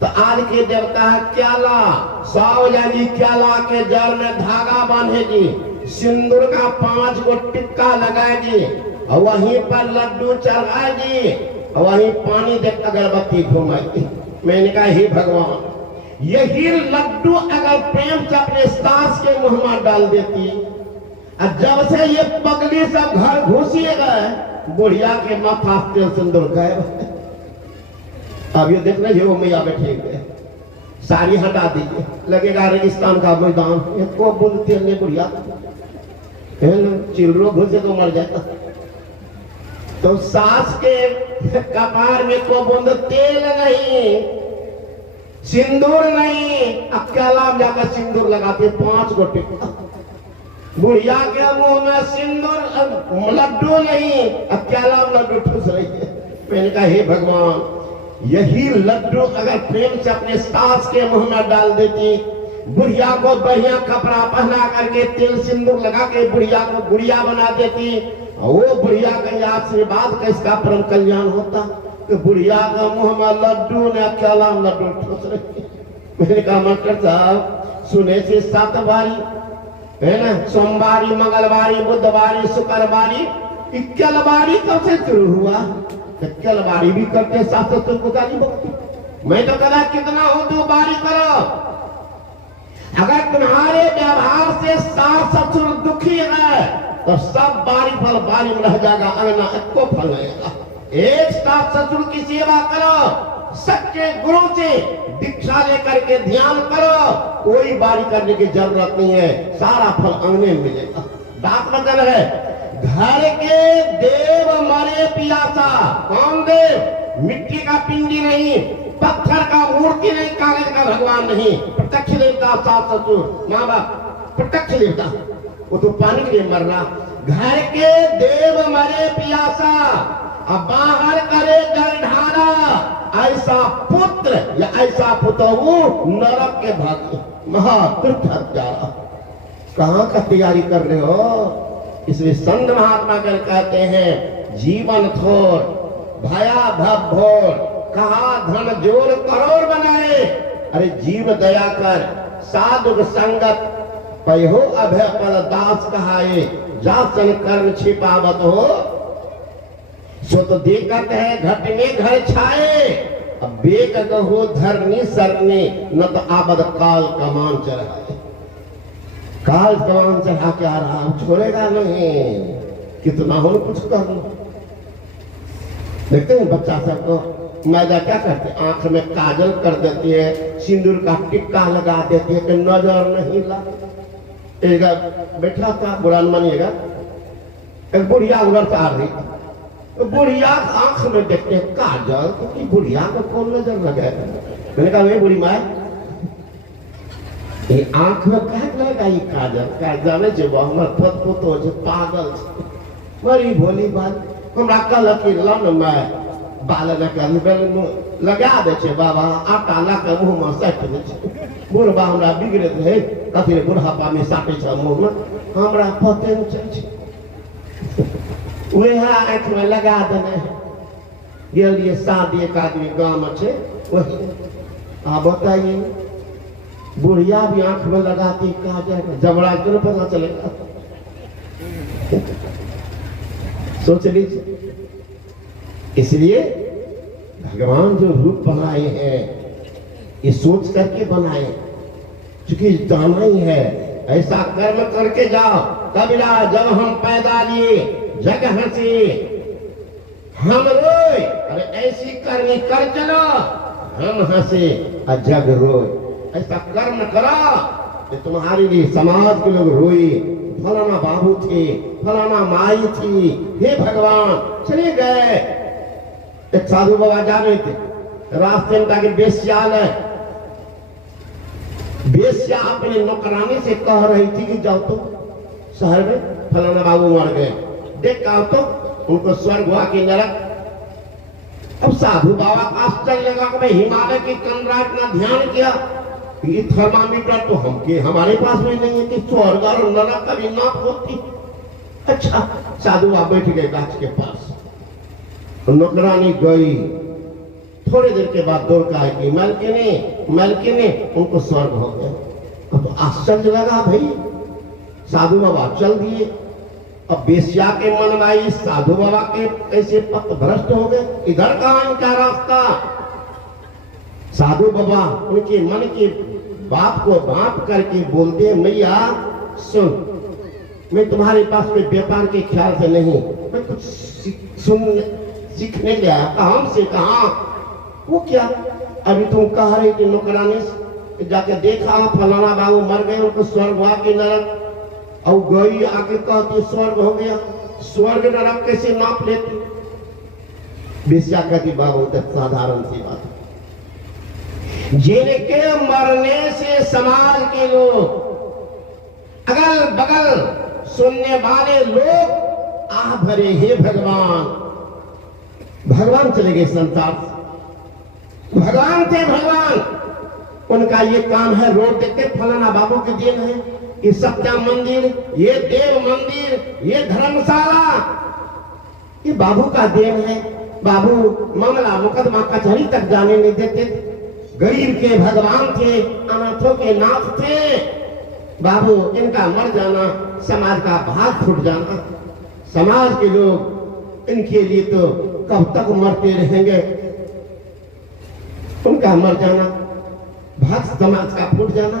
तो आज के देवता है केला सावजानी केला के जड़ में धागा बांधेगी सिंदूर का 5 गो टिक्का लगाएगी और वहीं पर लड्डू चढ़ाएगी और वहीं पानी देख अगरबत्ती घुमाएगी। मैंने कहा हे भगवान यही लड्डू अगर प्रेम से अपने सास के मुंह में डाल देती और जब से ये पगली सब घर घुसिए गए बुढ़िया के माथा तेल सिंदूर गए। अब ये देख रहे हो मैया बैठे हुए साड़ी हटा दीजिए लगेगा रेगिस्तान का मैदान को बूंद तेल नहीं बुढ़िया चिल्लो घुसे तो मर जाता। तो सास के कपार में को बूंद तेल नहीं सिंदूर नहीं अकेला जाकर सिंदूर लगाते 5 गो टिक्का बुढ़िया के मुंह में सिंदूर लड्डू नहीं अकेला लड्डू ठूस रही है। मैंने कहा हे भगवान यही लड्डू अगर प्रेम से अपने सास के मुंह में डाल देती बुढ़िया को बढ़िया कपड़ा पहना करके तेल सिंदूर लगा के बुढ़िया को गुड़िया बना देती वो बुढ़िया का आशीर्वाद का इसका परम कल्याण होता। तो बुढ़िया का मुंह में लड्डू ने अकेला लड्डू ठूस रही। मैंने कहा मास्टर साहब सुने से 7 बारी है ना सोमवारी मंगलवारी बुधवारी शुक्रवारी 21 बारी कब से शुरू हुआ? बारी भी करते सास ससुर को गाली बकती। मैं तो कहा कितना हो तो बारी करो अगर तुम्हारे व्यवहार से सास ससुर दुखी है तो सब बारी फल बारी में रह जाएगा अंगना एको फल लगेगा। एक सास ससुर की सेवा करो सच्चे गुरु से दीक्षा लेकर के ध्यान करो कोई बारी करने की जरूरत नहीं है सारा फल अंगने में मिलेगा। बात मतलब है घर के देव मरे पियासा कौन देव मिट्टी का पिंडी नहीं पत्थर का मूर्ति नहीं कागज का भगवान नहीं प्रत्यक्ष देवता सास ससुर माँ बाप प्रत्यक्ष देवता वो तो पानी के लिए मरना। घर के देव मरे पियासा अब बाहर करे जलधारा ऐसा पुत्र या ऐसा पुतहु नरक के भाग्य महातीर्थ हत्यारा। कहाँ का तैयारी कर रहे हो? इसलिए संत महात्मा कर कहते हैं जीवन थोर भया भव भोर कहा धन जोर करोड़ बनाए अरे जीव दया कर साधु संगत पयो अभय पद दास कहाए जासन कर्म छिपावत हो। सो तो देखत है घट में घर छाए अब बेग गहो धरनी सरने न तो आबद काल कमान चढ़ाए। काल कमान चढ़ा के आ रहा छोड़ेगा नहीं कितना हो कुछ कर लो। देखते हैं बच्चा सबको मैदा क्या करते हैं आंख में काजल कर देती है सिंदूर का टिक्का लगा देती है कि नजर नहीं लगेगा। बैठा था बुरा न मानिएगा एक बुढ़िया उधर से आ रही तो बुढ़िया आंख में देखते हैं काजल तो बुढ़िया को कौन नजर लगाएगा। मैंने कहा बुढ़ी माँ ये आंख में क्या लगेगा ये काजल क्या जाने छे हमर पोतो छे पागल छे बड़ी भोली बात हमरा कल की लन में बाल लगा दे छे बाबा आटा ला के मुंह में सट दे छे बुढ़बा हमरा बिगड़े है कथी बुढ़ापा में साटे छे मुंह में हमरा पते न चल छे वह आंख में लगा देने गेलिए शादी एक आदमी गांव में छे वही आप बताइए बुढ़िया भी आंख में लगाती कहा जाएगा जबड़ा क्यों पता चलेगा। सोच लीजिए इसलिए भगवान जो रूप बनाए हैं ये सोच करके बनाए क्योंकि जाना ही है ऐसा कर्म करके जाओ। कबीरा जब हम पैदा लिए जगह से हम रोए अरे ऐसी करनी कर चलो हम हंसे और जग रोए। ऐसा कर्म करो कि तुम्हारे लिए समाज के लोग रोए फलाना बाबू थे फलाना माई थी हे भगवान चले गए। एक साधु बाबा जा रहे थे रास्ते में जाके बेश्यालय बेश्या अपने नौकरानी से कह रही थी कि जाओ तो शहर में फलाना बाबू मर गए देख आओ तो उनको स्वर्ग हुआ कि नरक। अब साधु बाबा का आश्चर्य लगा कि भाई हिमालय की कंदरा इतना ध्यान किया ये थर्मामीटर तो हमारे पास में नहीं है कि स्वर्ग और नरक कभी नाप होती। अच्छा साधु बाबा बैठ गए गाछ के पास नौकरानी गई थोड़ी देर के बाद दौड़ का कि मलकिनी उनको स्वर्ग हो गया। अब तो आश्चर्य लगा भाई साधु बाबा चल दिए। अब बेश्या के मन में आई साधु बाबा के कैसे पथ भ्रष्ट हो गए इधर कहां इनका रास्ता। साधु बाबा उनके मन के बाप को बाप करके बोलते मैया सुन मैं तुम्हारे पास में व्यापार के ख्याल से नहीं मैं कुछ सीखने गया काम से कहा वो क्या अभी तुम कह रही थी नौकरानी जाके देखा फलाना बाबू मर गए उनको स्वर्ग हुआ कि नरक और गई आके कहती स्वर्ग हो गया स्वर्ग नरक कैसे नाप लेती। बेश्या कहती बाबू तो साधारण सी बात जिनके मरने से समाज के लोग अगल बगल सुनने वाले लोग आ भरे हे भगवान भगवान चले गए संसार से भगवान थे भगवान उनका ये काम है रोड देखते फलाना बाबू के दिन है ये सत्या मंदिर ये देव मंदिर ये धर्मशाला ये बाबू का देन है। बाबू मामला मुकदमा कचहरी तक जाने नहीं देते गरीब के भगवान थे अनाथों के नाथ थे। बाबू इनका मर जाना समाज का भाग फूट जाना समाज के लोग इनके लिए तो कब तक मरते रहेंगे। उनका मर जाना भाग समाज का फूट जाना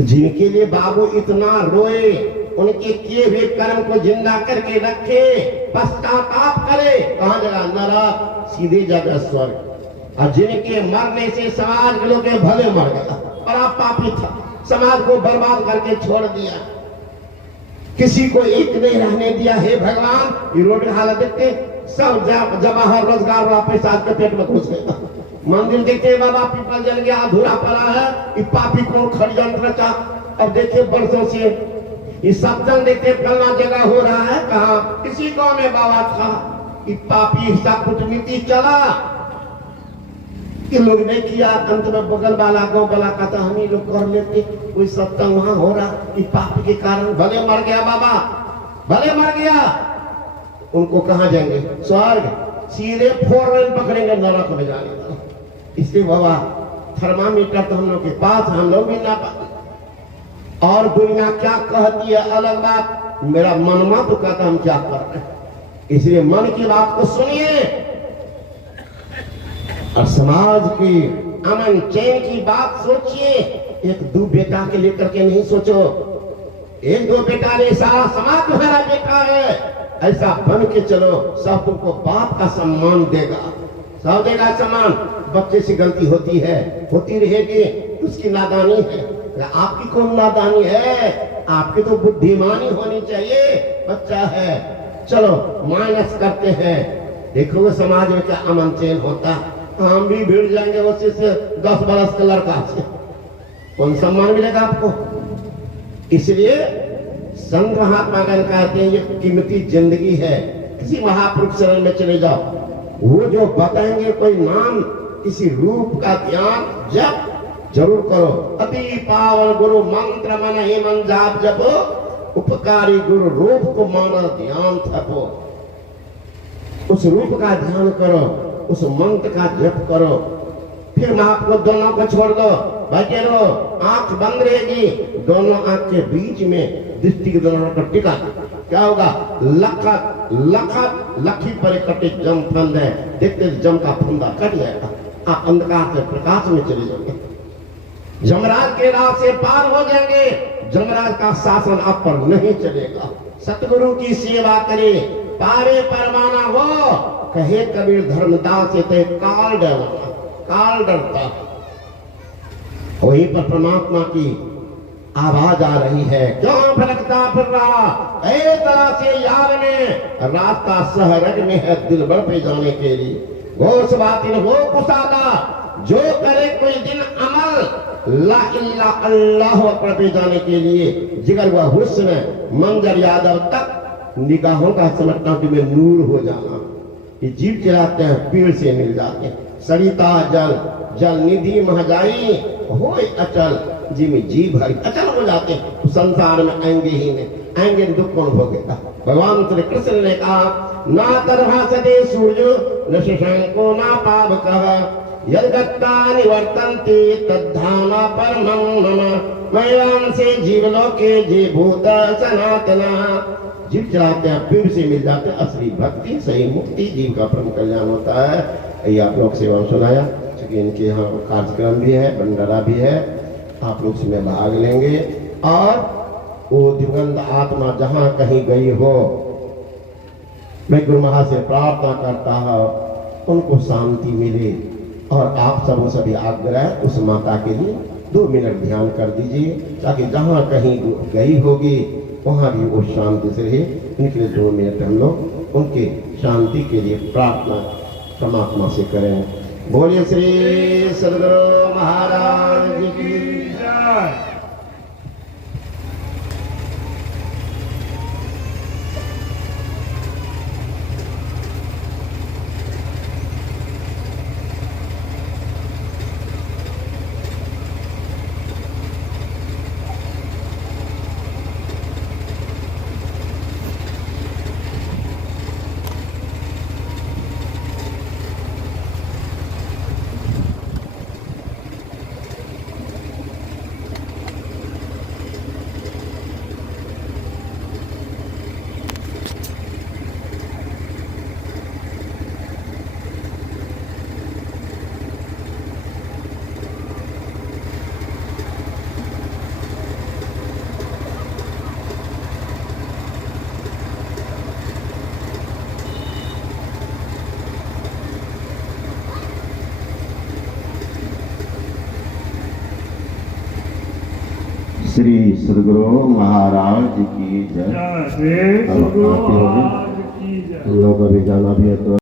जिनके लिए बाबू इतना रोए उनके किए हुए कर्म को जिंदा करके रखे पश्चाताप करे कहां जगह नरक सीधे जगह स्वर्ग। और जिनके मरने से समाज के लोग भले मर गया बड़ा पापी था समाज को बर्बाद करके छोड़ दिया किसी को एक नहीं रहने दिया। हे भगवान ये रोड की हालत देखते सब जवाहर रोजगार वाला पैसा के पेट में घुस गया। मंदिर देखते बाबा पीपल जल गया अधूरा पड़ा है ये पापी कौन षड्यंत्र रचा। अब देखिए वर्षों से ये सत्संग देखते फलना जगह हो रहा है कहा किसी गांव में बाबा था ये पापी सब कूटनीति चला कि लोग नहीं किया अंत में बगल वाला गांव वाला कहता हम ही लोग कर लेते कोई सत्संग वहां हो रहा कि पाप के कारण भले मर गया बाबा भले मर गया उनको कहां जाएंगे स्वर्ग सीधे 4 लाइन पकड़ेंगे नरक में जाने इसलिए बाबा थर्मामीटर तो हम लोग के पास, हम लोग भी ना और दुनिया क्या कहती है अलग बात, मेरा मन मत तो कहता हम क्या कर रहे हैं। इसलिए मन की बात को सुनिए और समाज की अमन चैन की बात सोचिए। एक दो बेटा के लेकर के नहीं सोचो, एक दो बेटा नहीं, सारा समाज तुम्हारा बेटा है, ऐसा बन के चलो। सब तुमको बाप का सम्मान देगा, सब देगा सम्मान। बच्चे से गलती होती है, होती रहेगी, उसकी नादानी है। आपकी कौन नादानी है? आपकी तो बुद्धिमानी होनी चाहिए। बच्चा है, चलो माइनस करते हैं, देखोगे समाज में क्या अमन चैन होता। हम भी भिड़ जाएंगे उसी से 10 बरस के लड़का से, कौन सम्मान मिलेगा आपको? इसलिए संत महात्मा गांधी कहते हैं ये कीमती जिंदगी है। किसी महापुरुष शरण में चले जाओ, वो जो बताएंगे कोई नाम, किसी रूप का ध्यान जप जरूर करो। अति पावन गुरु मंत्र मन ही मन जाप जपो, उपकारी गुरु रूप को मानो ध्यान थपो। उस रूप का ध्यान करो, उस मंत्र का जप करो। फिर महापुरुष दोनों को छोड़ दो, बैठे रहो, आंख बंद रहेगी, दोनों आंख के बीच में दृष्टि के दोनों को टिका। क्या होगा? लखत लखत लखी पर कटे जम फंद है, देखते जम का फंदा कट जाएगा, आप अंधकार से प्रकाश में चले जाएंगे, जमराज के राह से पार हो जाएंगे, जमराज का शासन आप पर नहीं चलेगा। सतगुरु की सेवा करे, पारे परवाना हो, कहे कबीर धर्मदास से ते काल डरना, काल डरता। वहीं पर परमात्मा की आवाज आ रही है, क्यों भटकता फिर रहा ऐ तरह से यार में, रास्ता सहरग में है दिल भर पे जाने के लिए। घोष बातिन हो कुसादा, जो करे कोई दिन अमल, ला इल्ला अल्लाह पर पे जाने के लिए। जिगर व हुस्न मंजर यादव तक निगाहों का समझना कि मैं नूर हो जाना। ये जीव चलाते हैं, पीड़ से मिल जाते हैं। सरिता जल जल निधि महजाई हो अचल, जी में जी भरी अचल हो जाते हैं। संसार में आएंगे ही नहीं, आएंगे दुख कौन भोगेगा? भगवान श्री कृष्ण ने कहा, ना तरभासते सूर्य न शशांको ना पावकः, यद्गत्ता निवर्तन्ते तद्धामा परमं मम, मय्यां से जीवलोके जे भूत सनातना। जीव चलाते हैं, पीड़ से मिल जाते हैं। असली भक्ति सही मुक्ति, जीव का परम कल्याण होता है। ये आप लोग सेवा सुनाया, क्योंकि इनके यहाँ कार्यक्रम भी है, भंडारा भी है, आप लोग इसमें भाग लेंगे। और वो दिवंगत आत्मा जहाँ कहीं गई हो, मैं गुरु महा से प्रार्थना करता हूँ उनको शांति मिले। और आप सब सभी आग्रह उस माता के लिए 2 मिनट ध्यान कर दीजिए, ताकि जहाँ कहीं गई होगी वहाँ भी वो शांति से रहे। इनके लिए 2 मिनट हम लोग उनके शांति के लिए प्रार्थना परमात्मा से करें। बोलिए श्री सद्गुरु महाराज की जय। श्री सद्गुरु महाराज की जय। हम लोग अभी जाना भी है तो